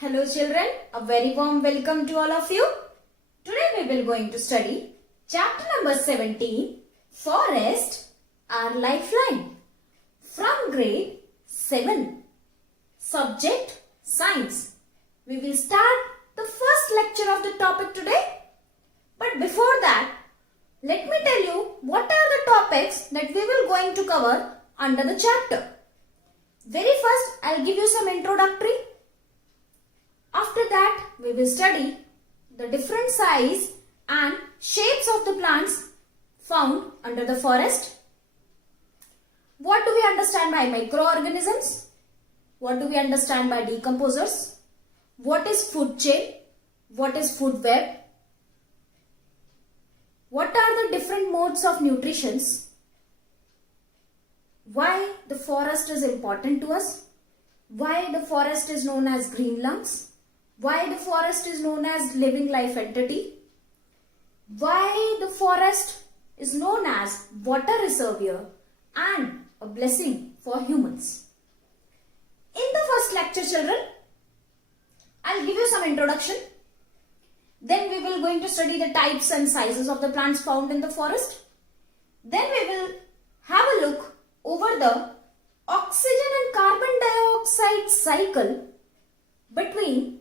Hello children, a very warm welcome to all of you. Today we will going to study chapter number 17, Forest, our lifeline, from grade 7, subject Science. We will start the first lecture of the topic today. But before that, let me tell you what are the topics that we will going to cover under the chapter. Very first, I'll give you some introductory. After that, we will study the different size and shapes of the plants found under the forest. What do we understand by microorganisms? What do we understand by decomposers? What is food chain? What is food web? What are the different modes of nutrition? Why the forest is important to us? Why the forest is known as green lungs? Why the forest is known as living life entity? Why the forest is known as water reservoir and a blessing for humans. In the first lecture, children, I'll give you some introduction. Then we will going to study the types and sizes of the plants found in the forest. Then we will have a look over the oxygen and carbon dioxide cycle between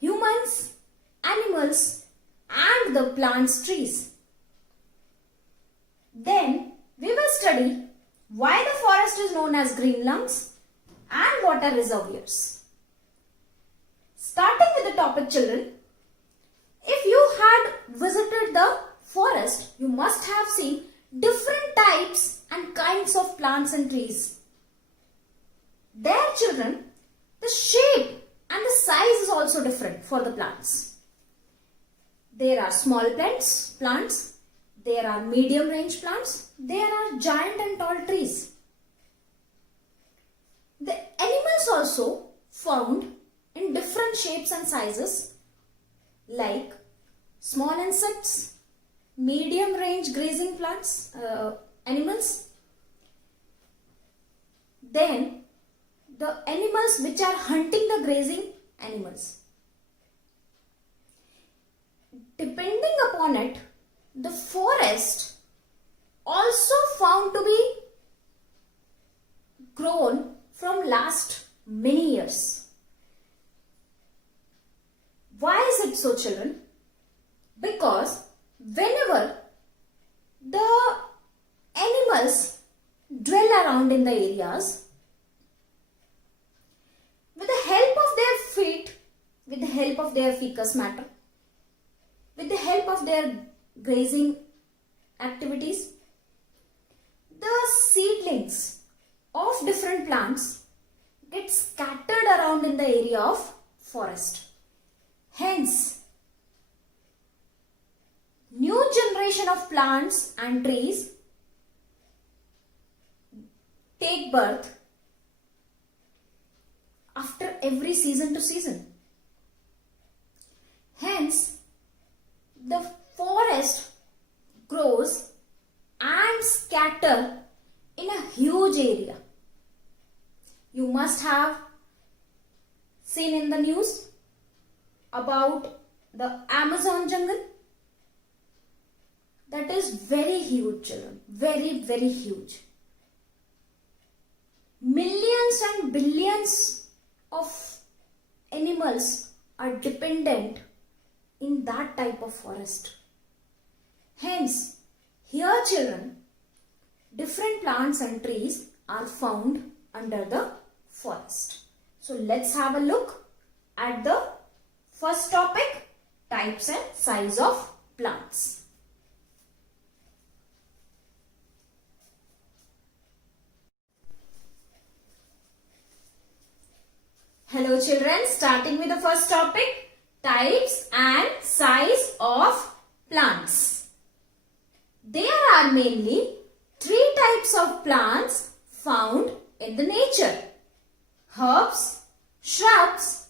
humans, animals and the plants trees. Then we will study why the forest is known as green lungs and water reservoirs. Starting with the topic, children, if you had visited the forest, you must have seen different types and kinds of plants and trees. There, children, the shape and the size is also different for the plants. There are small plants, there are medium range plants, there are giant and tall trees. The animals also found in different shapes and sizes like small insects, medium range grazing plants, animals. Then the animals which are hunting the grazing animals. Depending upon it, the forest also found to be grown from last many years. Why is it so, children? Because whenever the animals dwell around in the areas, with the help of their feet, with the help of their fecus matter, with the help of their grazing activities, the seedlings of different plants get scattered around in the area of forest. Hence, new generation of plants and trees take birth after every season to season. Hence, the forest grows and scatter in a huge area. You must have seen in the news about the Amazon jungle. That is very huge, children. Very, very huge. Millions and billions of animals are dependent in that type of forest. Hence, here, children, different plants and trees are found under the forest. So let's have a look at the first topic, types and size of plants. Hello children, starting with the first topic, types and size of plants. There are mainly three types of plants found in the nature: herbs, shrubs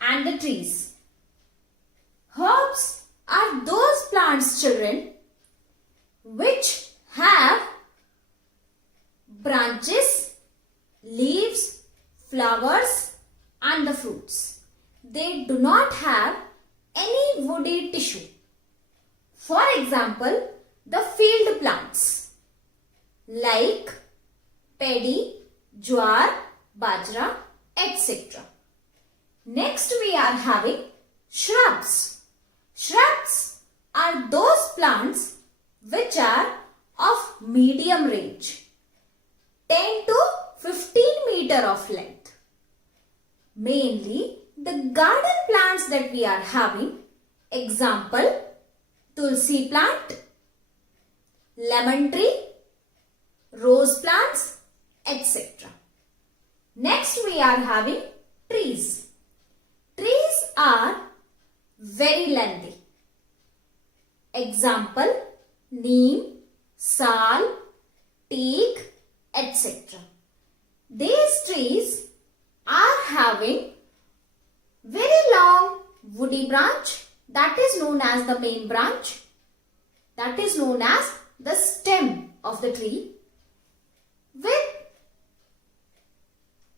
and the trees. Herbs are those plants, children, which have branches, leaves, flowers and the fruits. they do not have any woody tissue. For example, the field plants like paddy, jowar, bajra, etc. Next we are having shrubs. Shrubs are those plants which are of medium range, 10 to 15 meter of length. Mainly the garden plants that we are having, example, tulsi plant, lemon tree, rose plants, etc. Next we are having trees. Trees are very lengthy. Example, neem, sal, teak, etc. These trees are having very long woody branch, that is known as the main branch, that is known as the stem of the tree, with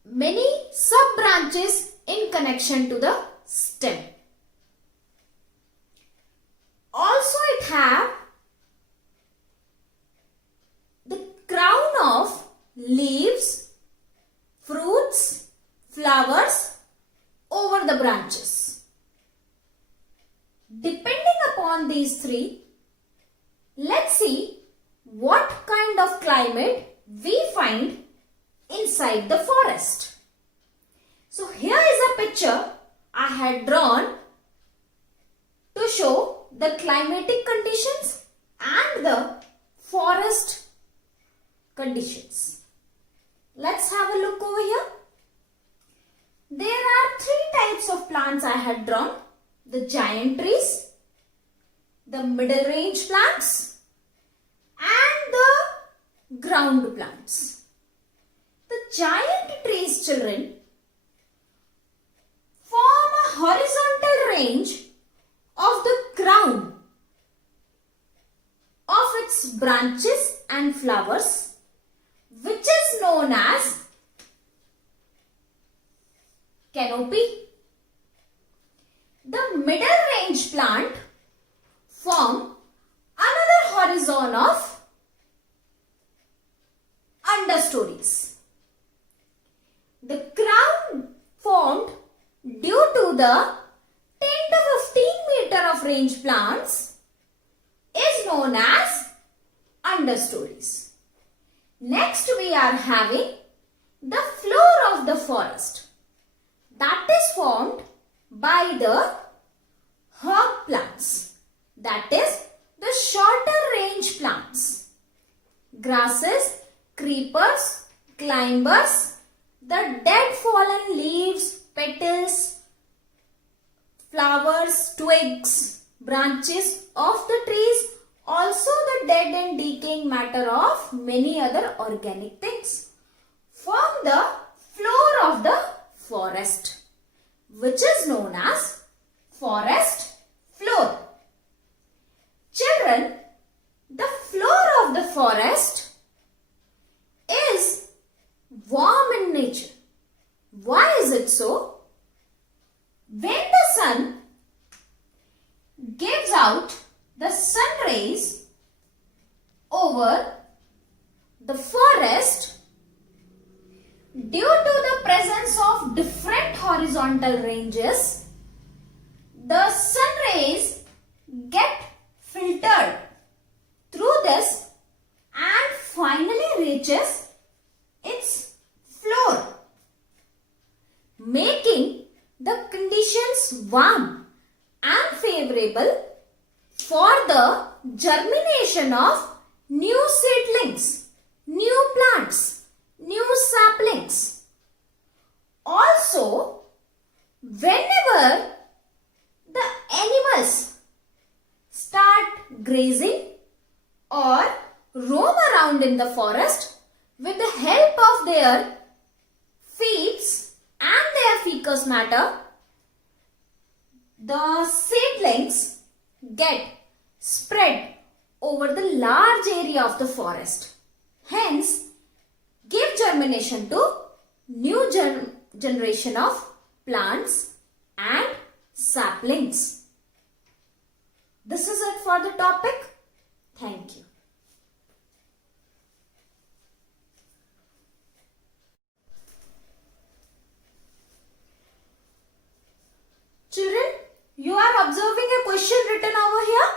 many sub-branches in connection to the stem. Also it have the crown of leaves, fruits, flowers over the branches. Depending upon these three, let's see what kind of climate we find inside the forest. So here is a picture I had drawn to show the climatic conditions and the forest conditions. Let's have a look over here. There are three types of plants I had drawn: the giant trees, the middle range plants, and the ground plants. The giant trees, children, form a horizontal range of the crown of its branches and flowers, which is known as canopy. The middle range plant form another horizon of understories. The crown formed due to the 10 to 15 meter of range plants is known as understories. Next we are having the floor of the forest, that is formed by the herb plants, that is the shorter range plants, grasses, creepers, climbers, the dead fallen leaves, petals, flowers, twigs, branches of the trees, also the dead and decaying matter of many other organic things, form the floor of the forest, which is known as forest floor. Children, the floor of the forest is warm in nature. Why is it so? When the sun gives out the sun rays over the forest, due to the presence of different horizontal ranges, the sun rays get filtered through this and finally reaches its floor, making the conditions warm and favorable for the germination of new seedlings, new plants, new saplings. Also, whenever the animals start grazing or roam around in the forest with the help of their feet and their fecus matter, the seedlings get spread over the large area of the forest. Hence, give germination to new generation of plants, and saplings. This is it for the topic. Thank you. Children, you are observing a question written over here.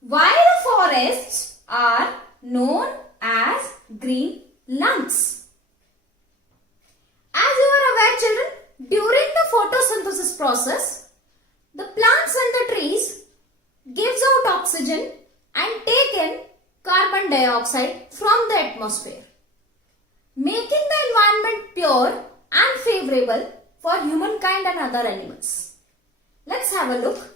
Why the forests are known as green lungs? As you are aware, children, during the photosynthesis process, the plants and the trees gives out oxygen and take in carbon dioxide from the atmosphere, making the environment pure and favorable for humankind and other animals. Let's have a look.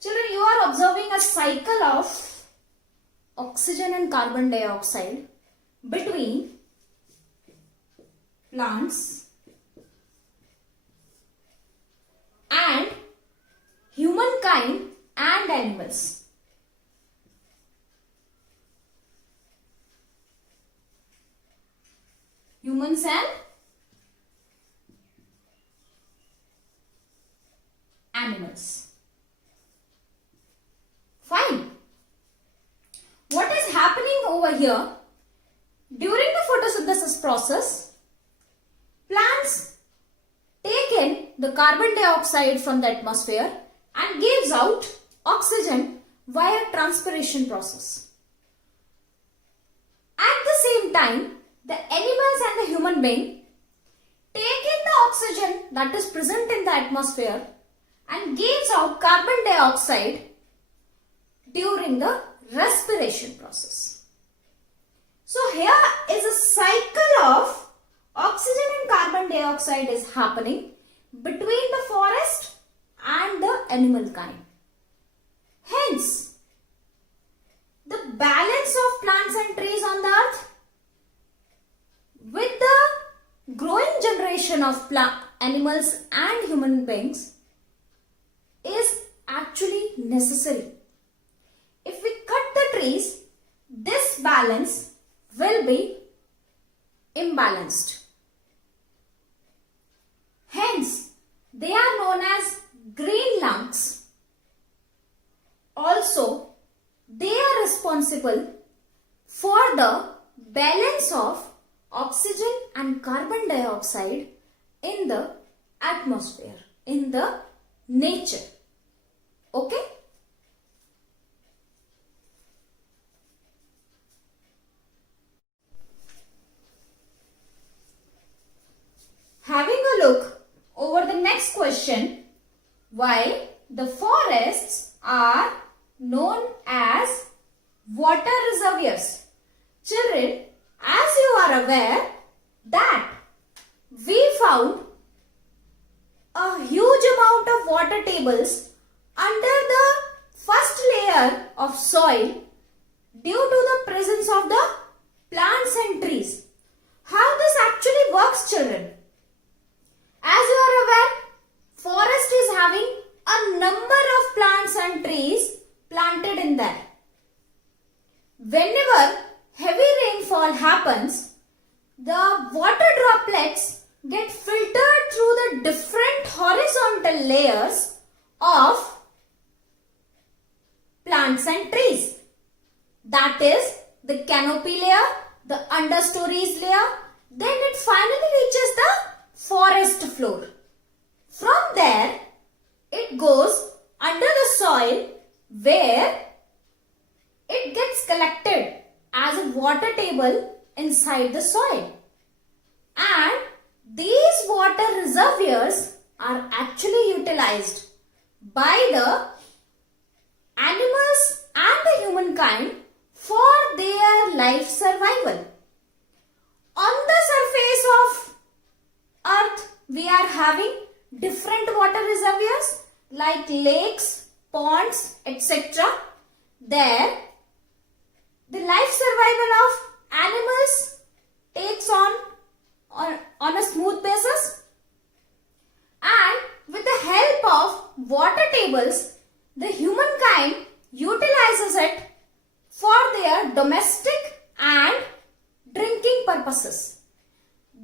Children, you are observing a cycle of oxygen and carbon dioxide between plants and humankind and animals. Humans and animals. Fine. What is happening over here? During the photosynthesis process, plants take in the carbon dioxide from the atmosphere and gives out oxygen via transpiration process. At the same time, the animals and the human being take in the oxygen that is present in the atmosphere and gives out carbon dioxide during the respiration process. So here is a cycle of oxygen and carbon dioxide is happening between the forest and the animal kind. Hence, the balance of plants and trees on the earth with the growing generation of animals and human beings is actually necessary. If we cut the trees, this balance will be imbalanced. Hence, they are known as green lungs. Also, they are responsible for the balance of oxygen and carbon dioxide in the atmosphere, in the nature. Okay? Having a look over the next question, why the forests are known as water reservoirs. Children, as you are aware that we found a huge amount of water tables under the first layer of soil due to the presence of the plants and trees. How this actually works, children? As you are aware, forest is having a number of plants and trees planted in there. Whenever heavy rainfall happens, the water droplets get filtered through the different horizontal layers of plants and trees. That is the canopy layer, the understories layer, then it finally reaches the forest floor. From there, it goes under the soil where it gets collected as a water table inside the soil. And these water reservoirs are actually utilized by the animals and the humankind for their life survival. On the surface of earth, we are having different water reservoirs like lakes, ponds, etc. There, the life survival of animals takes on a smooth basis, and with the help of water tables, the humankind utilizes it for their domestic and drinking purposes.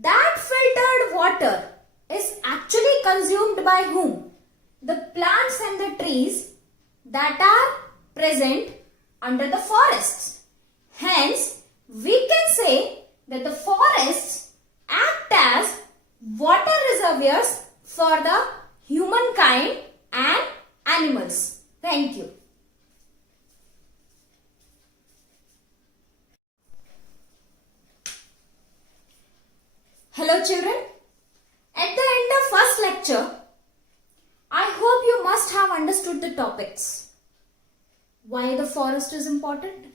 That filtered water is actually consumed by whom? The plants and the trees that are present under the forests. Hence, we can say that the forests act as water reservoirs for the humankind and animals. Thank you. Hello children. At the end of first lecture, I hope you must have understood the topics. Why the forest is important?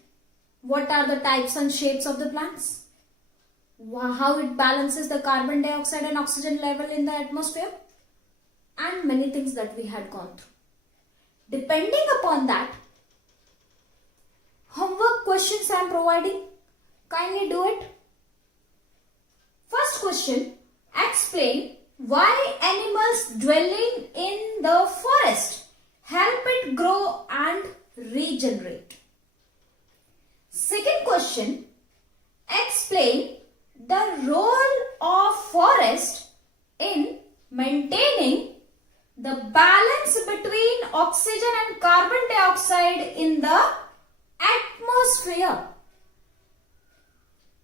What are the types and shapes of the plants? How it balances the carbon dioxide and oxygen level in the atmosphere? And many things that we had gone through. Depending upon that, homework questions I am providing. Kindly do it. First question, explain why animals dwelling in the forest help it grow and regenerate. Second question, explain the role of forest in maintaining the balance between oxygen and carbon dioxide in the atmosphere.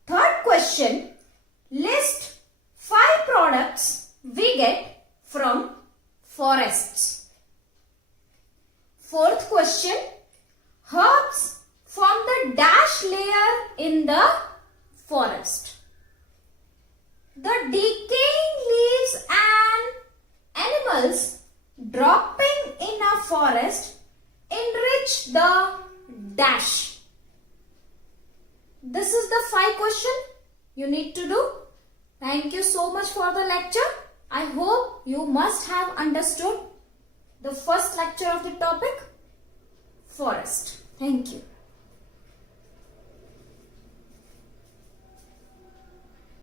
Third question, list 5 products we get from forests. Fourth question, herbs form the dash layer in the forest. The decaying leaves and animals dropping in a forest enrich the dash. This is the 5 question you need to do. Thank you so much for the lecture. I hope you must have understood the first lecture of the topic, forest. Thank you.